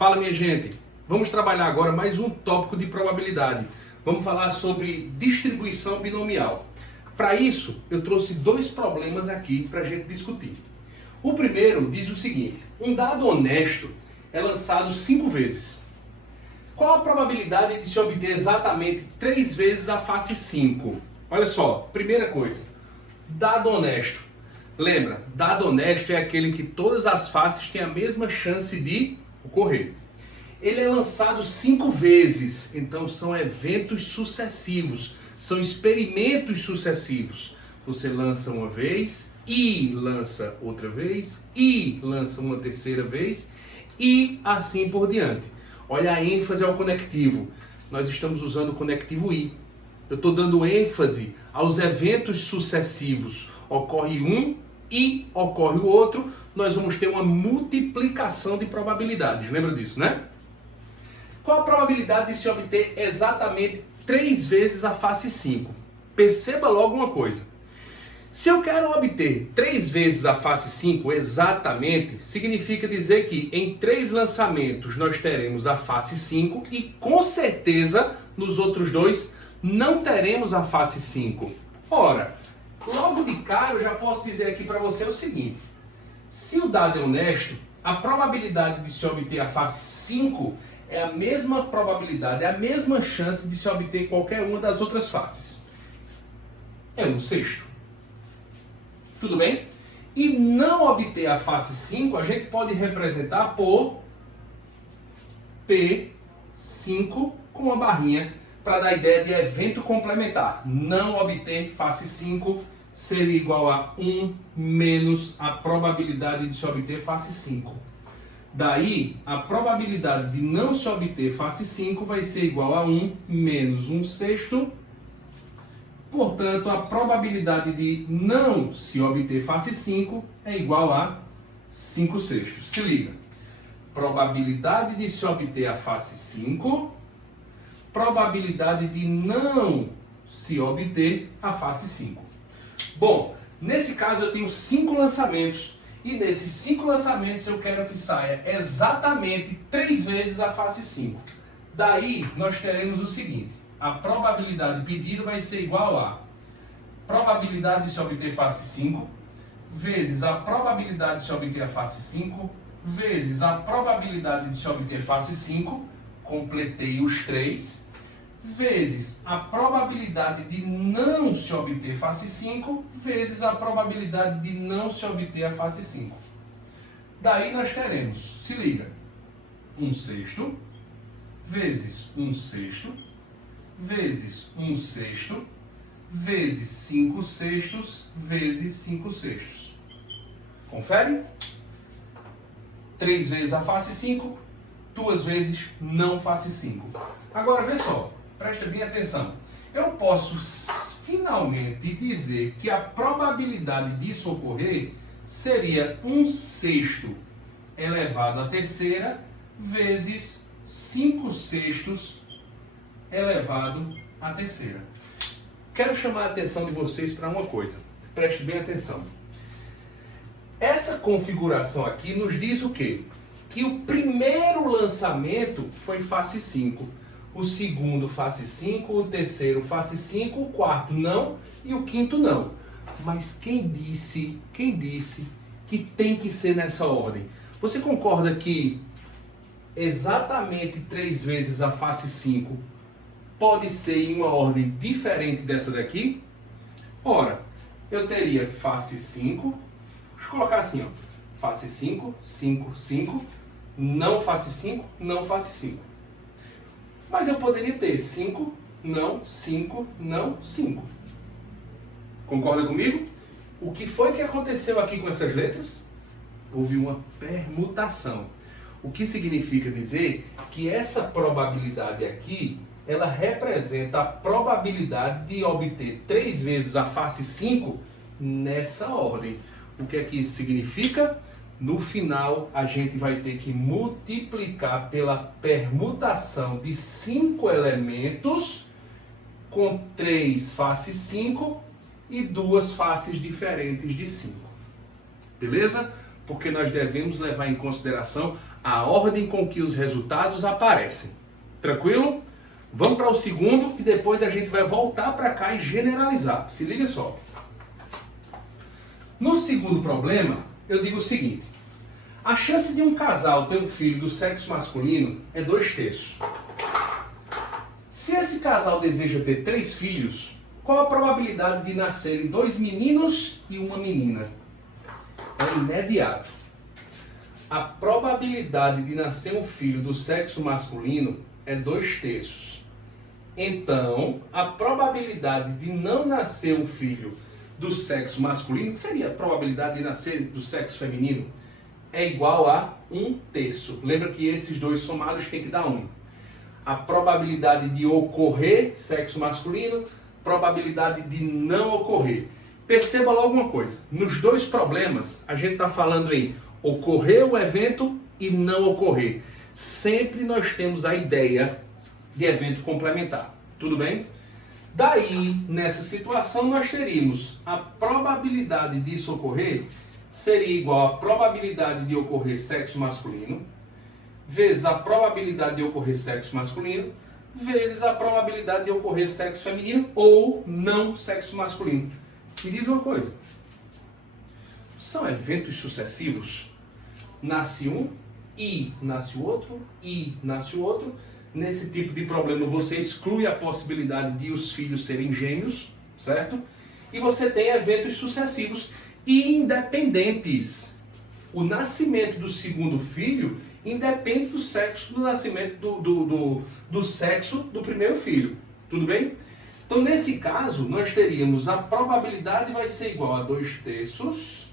Fala, minha gente, vamos trabalhar agora mais um tópico de probabilidade. Vamos falar sobre distribuição binomial. Para isso, eu trouxe dois problemas aqui para a gente discutir. O primeiro diz o seguinte: um dado honesto é lançado 5 vezes. Qual a probabilidade de se obter exatamente 3 vezes a face 5? Olha só, primeira coisa, dado honesto. Lembra, dado honesto é aquele em que todas as faces têm a mesma chance de ocorrer. Ele é lançado 5 vezes, então são eventos sucessivos, são experimentos sucessivos. Você lança uma vez, e lança outra vez, e lança uma terceira vez, e assim por diante. Olha a ênfase ao conectivo. Nós estamos usando o conectivo i. Eu estou dando ênfase aos eventos sucessivos. Ocorre um e ocorre o outro. Nós vamos ter uma multiplicação de probabilidades. Lembra disso, né? Qual a probabilidade de se obter exatamente 3 vezes a face 5? Perceba logo uma coisa. Se eu quero obter 3 vezes a face 5 exatamente, significa dizer que em 3 lançamentos nós teremos a face 5 e com certeza nos outros 2 não teremos a face 5. Ora, logo de cara eu já posso dizer aqui para você o seguinte: se o dado é honesto, a probabilidade de se obter a face 5 é a mesma probabilidade, é a mesma chance de se obter qualquer uma das outras faces. É 1/6. Tudo bem? E não obter a face 5, a gente pode representar por P5 com uma barrinha para dar a ideia de evento complementar. Não obter face 5 seria igual a 1 menos a probabilidade de se obter face 5. Daí, a probabilidade de não se obter face 5 vai ser igual a 1 menos 1/6. Portanto, a probabilidade de não se obter face 5 é igual a 5/6. Se liga. Probabilidade de se obter a face 5, probabilidade de não se obter a face 5. Bom, nesse caso eu tenho 5 lançamentos. E nesses 5 lançamentos eu quero que saia exatamente 3 vezes a face 5. Daí nós teremos o seguinte: a probabilidade pedida vai ser igual a probabilidade de se obter face 5 vezes a probabilidade de se obter a face 5 vezes a probabilidade de se obter face 5, completei os 3, vezes a probabilidade de não se obter face 5 vezes a probabilidade de não se obter a face 5. Daí nós teremos, se liga, 1/6 vezes 1/6 vezes 1/6 vezes 5/6 vezes 5/6. Confere? 3 vezes a face 5, 2 vezes não face 5. Agora vê só, presta bem atenção. Eu posso finalmente dizer que a probabilidade disso ocorrer seria 1/6 elevado à terceira vezes 5/6 elevado à terceira. Quero chamar a atenção de vocês para uma coisa. Preste bem atenção. Essa configuração aqui nos diz o quê? Que o primeiro lançamento foi face 5. O segundo face 5, o terceiro face 5, o quarto não e o quinto não. Mas quem disse que tem que ser nessa ordem? Você concorda que exatamente 3 vezes a face 5 pode ser em uma ordem diferente dessa daqui? Ora, eu teria face 5, deixa eu colocar assim, ó, face 5, 5, 5, não face 5, não face 5. Mas eu poderia ter 5, não, 5, não, 5. Concorda comigo? O que foi que aconteceu aqui com essas letras? Houve uma permutação. O que significa dizer que essa probabilidade aqui, ela representa a probabilidade de obter 3 vezes a face 5 nessa ordem. O que é que isso significa? No final, a gente vai ter que multiplicar pela permutação de 5 elementos com 3 faces 5 e 2 faces diferentes de 5. Beleza? Porque nós devemos levar em consideração a ordem com que os resultados aparecem. Tranquilo? Vamos para o segundo, que depois a gente vai voltar para cá e generalizar. Se liga só. No segundo problema, eu digo o seguinte. A chance de um casal ter um filho do sexo masculino é 2/3. Se esse casal deseja ter 3 filhos, qual a probabilidade de nascerem 2 meninos e uma menina? É imediato. A probabilidade de nascer um filho do sexo masculino é 2/3. Então, a probabilidade de não nascer um filho do sexo masculino, que seria a probabilidade de nascer do sexo feminino, é igual a 1/3. Lembra que esses dois somados tem que dar 1. A probabilidade de ocorrer sexo masculino, probabilidade de não ocorrer. Perceba logo uma coisa, nos dois problemas a gente está falando em ocorrer o evento e não ocorrer. Sempre nós temos a ideia de evento complementar, tudo bem? Daí, nessa situação, nós teríamos a probabilidade disso ocorrer seria igual à probabilidade de ocorrer sexo masculino vezes a probabilidade de ocorrer sexo masculino vezes a probabilidade de ocorrer sexo feminino ou não sexo masculino. Me diz uma coisa, são eventos sucessivos? Nasce um, e nasce o outro, e nasce o outro. Nesse tipo de problema você exclui a possibilidade de os filhos serem gêmeos, certo? E você tem eventos sucessivos e independentes. O nascimento do segundo filho independe do sexo do nascimento do sexo do primeiro filho. Tudo bem? Então, nesse caso, nós teríamos a probabilidade vai ser igual a 2/3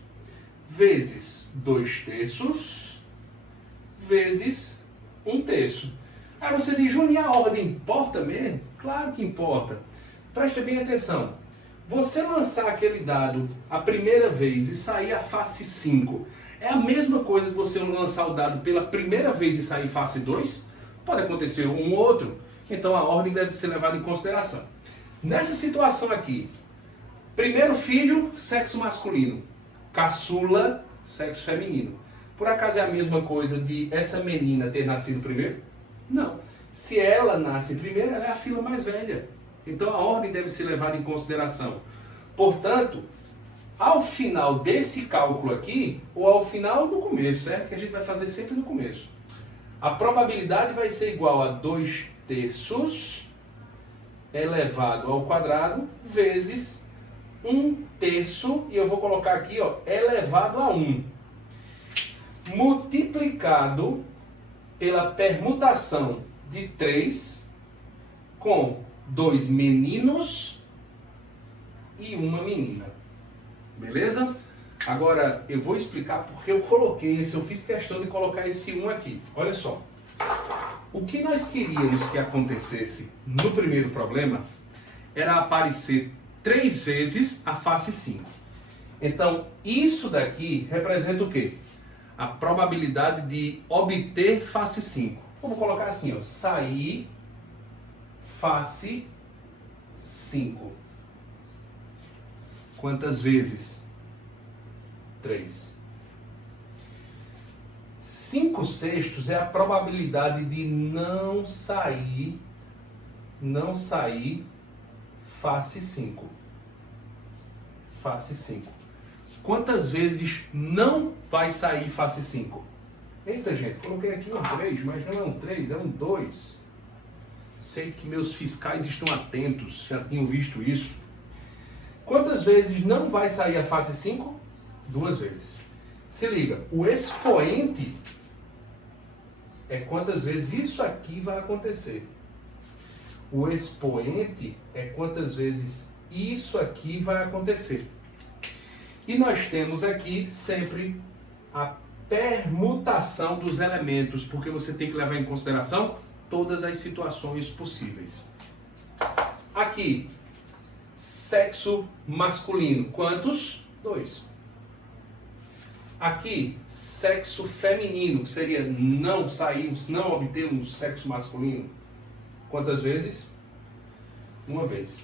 vezes 2/3 vezes 1/3. Aí você diz, Júnior, a ordem importa mesmo? Claro que importa. Preste bem atenção. Você lançar aquele dado a primeira vez e sair a face 5, é a mesma coisa que você lançar o dado pela primeira vez e sair face 2? Pode acontecer um ou outro. Então a ordem deve ser levada em consideração. Nessa situação aqui, primeiro filho, sexo masculino. Caçula, sexo feminino. Por acaso é a mesma coisa de essa menina ter nascido primeiro? Não. Se ela nasce primeiro, ela é a fila mais velha. Então a ordem deve ser levada em consideração. Portanto, ao final desse cálculo aqui, ou ao final do começo, certo? Que a gente vai fazer sempre no começo. A probabilidade vai ser igual a 2/3 elevado ao quadrado vezes 1/3, e eu vou colocar aqui, ó, elevado a 1, multiplicado pela permutação de 3 com 2 meninos e uma menina. Beleza? Agora eu vou explicar porque eu coloquei esse, eu fiz questão de colocar esse 1 aqui. Olha só. O que nós queríamos que acontecesse no primeiro problema era aparecer 3 vezes a face 5. Então, isso daqui representa o quê? A probabilidade de obter face 5. Vamos colocar assim, ó, sair face 5. Quantas vezes? 3. 5/6 é a probabilidade de não sair face 5. Face 5. Quantas vezes não vai sair face 5? Eita, gente, coloquei aqui um 3, mas não é um 3, é um 2. Sei que meus fiscais estão atentos, já tinham visto isso. Quantas vezes não vai sair a face 5? 2 vezes. Se liga, o expoente é quantas vezes isso aqui vai acontecer. O expoente é quantas vezes isso aqui vai acontecer. E nós temos aqui sempre a permutação dos elementos, porque você tem que levar em consideração todas as situações possíveis. Aqui, sexo masculino, quantos? 2. Aqui, sexo feminino, que seria não sairmos, não obtermos sexo masculino. Quantas vezes? 1 vez.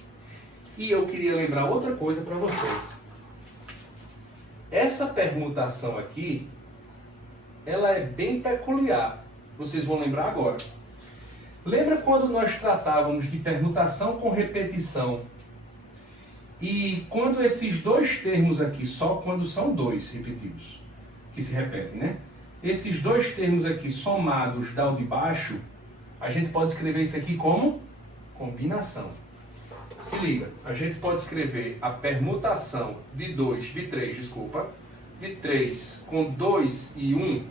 E eu queria lembrar outra coisa para vocês. Essa permutação aqui ela é bem peculiar. Vocês vão lembrar agora. Lembra quando nós tratávamos de permutação com repetição? E quando esses dois termos aqui, só quando são dois repetidos, que se repetem, né? Esses dois termos aqui somados dá o de baixo, a gente pode escrever isso aqui como combinação. Se liga, a gente pode escrever a permutação de 3 com 2 e 1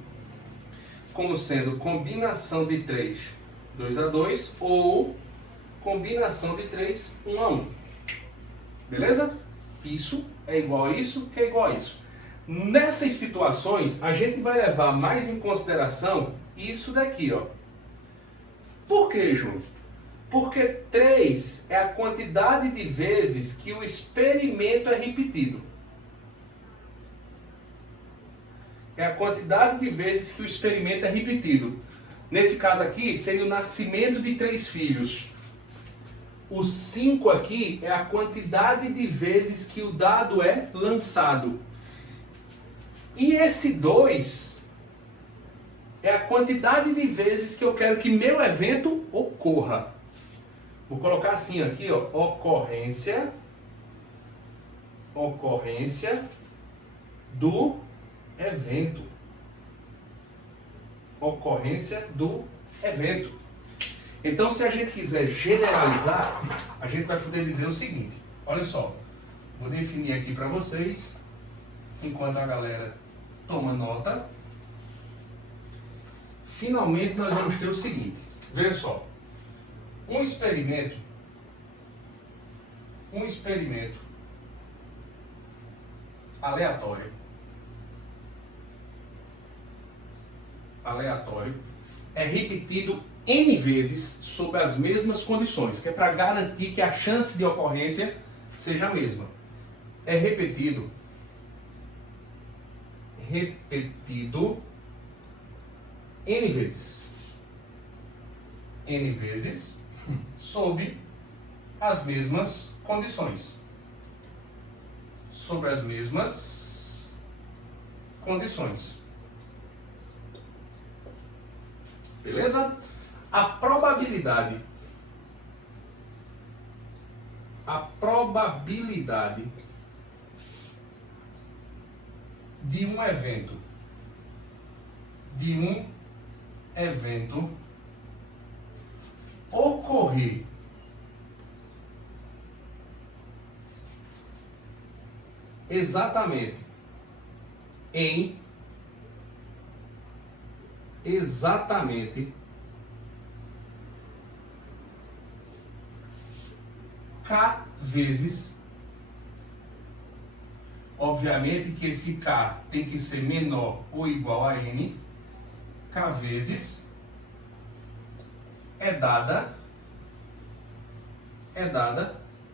como sendo combinação de 3, 2 a 2, ou combinação de 3, 1 a 1. Beleza? Isso é igual a isso, que é igual a isso. Nessas situações, a gente vai levar mais em consideração isso daqui, ó. Por quê, João? Porque 3 é a quantidade de vezes que o experimento é repetido. É a quantidade de vezes que o experimento é repetido. Nesse caso aqui, seria o nascimento de 3 filhos. O 5 aqui é a quantidade de vezes que o dado é lançado. E esse 2 é a quantidade de vezes que eu quero que meu evento ocorra. Vou colocar assim aqui, ó, ocorrência do evento. Ocorrência do evento. Então, se a gente quiser generalizar, a gente vai poder dizer o seguinte. Olha só, vou definir aqui para vocês, enquanto a galera toma nota. Finalmente, nós vamos ter o seguinte. Veja só. Um experimento aleatório é repetido N vezes sob as mesmas condições, que é para garantir que a chance de ocorrência seja a mesma. É repetido N vezes sob as mesmas condições. Sobre as mesmas condições. Beleza? A probabilidade de um evento ocorrer exatamente K vezes, obviamente que esse K tem que ser menor ou igual a N, K vezes é dada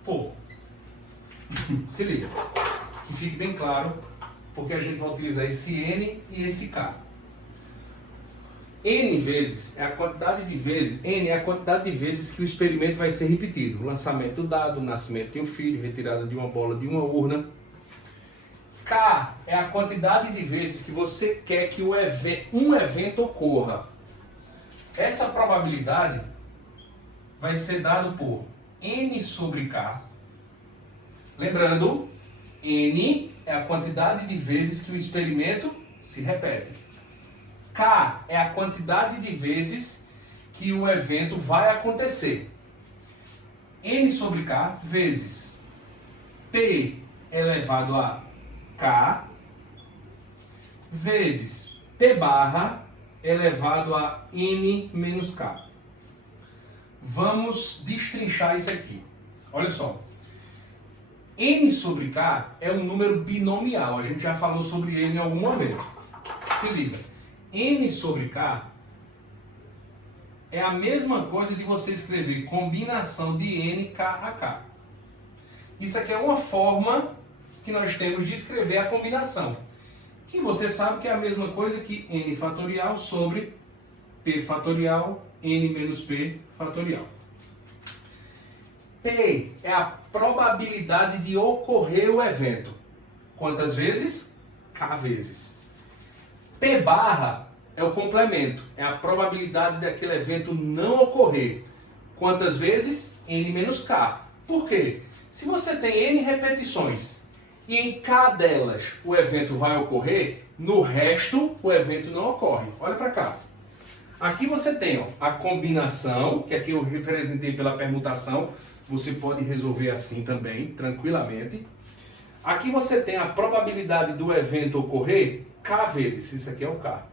por. Se liga, que fique bem claro, porque a gente vai utilizar esse N e esse K. N vezes é a quantidade de vezes, N é a quantidade de vezes que o experimento vai ser repetido. O lançamento do dado, o nascimento de um filho, retirada de uma bola de uma urna. K é a quantidade de vezes que você quer que um evento ocorra. Essa probabilidade vai ser dada por N sobre K. Lembrando, N é a quantidade de vezes que o experimento se repete. K é a quantidade de vezes que o evento vai acontecer. N sobre K vezes P elevado a K vezes P barra elevado a N menos K. Vamos destrinchar isso aqui. Olha só. N sobre K é um número binomial. A gente já falou sobre ele em algum momento. Se liga. N sobre K é a mesma coisa de você escrever combinação de N, K a K. Isso aqui é uma forma que nós temos de escrever a combinação. Que você sabe que é a mesma coisa que N fatorial sobre P fatorial, N menos P fatorial. P é a probabilidade de ocorrer o evento. Quantas vezes? K vezes. P barra é o complemento, é a probabilidade daquele evento não ocorrer. Quantas vezes? N menos K. Por quê? Se você tem N repetições e em K delas o evento vai ocorrer, no resto o evento não ocorre. Olha para cá. Aqui você tem a combinação, que aqui eu representei pela permutação, você pode resolver assim também, tranquilamente. Aqui você tem a probabilidade do evento ocorrer K vezes, isso aqui é o K.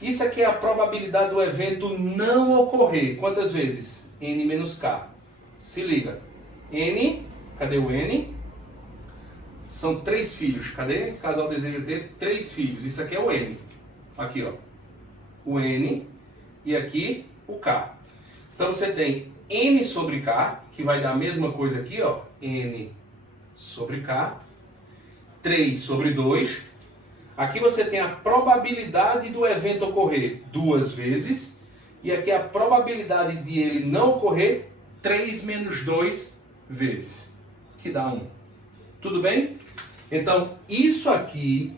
Isso aqui é a probabilidade do evento não ocorrer, quantas vezes? N menos K. Se liga, N, cadê o N? São 3 filhos, cadê? Esse casal deseja ter 3 filhos, isso aqui é o N. Aqui, ó, o N e aqui o K. Então você tem N sobre K, que vai dar a mesma coisa aqui, ó, N sobre K, 3 sobre 2. Aqui você tem a probabilidade do evento ocorrer 2 vezes, e aqui a probabilidade de ele não ocorrer 3 menos 2 vezes, que dá 1. Tudo bem? Então, isso aqui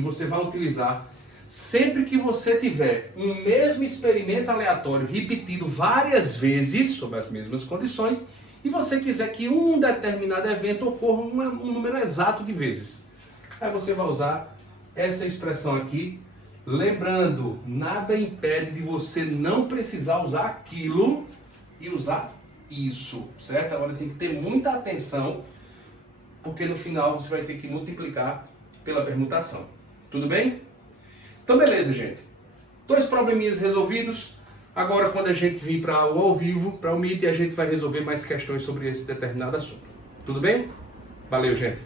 você vai utilizar sempre que você tiver um mesmo experimento aleatório repetido várias vezes, sob as mesmas condições, e você quiser que um determinado evento ocorra um número exato de vezes. Aí você vai usar essa expressão aqui, lembrando, nada impede de você não precisar usar aquilo e usar isso, certo? Agora tem que ter muita atenção, porque no final você vai ter que multiplicar pela permutação. Tudo bem? Então beleza, gente. 2 probleminhas resolvidos. Agora quando a gente vir para o ao vivo, para o Meet, a gente vai resolver mais questões sobre esse determinado assunto. Tudo bem? Valeu, gente.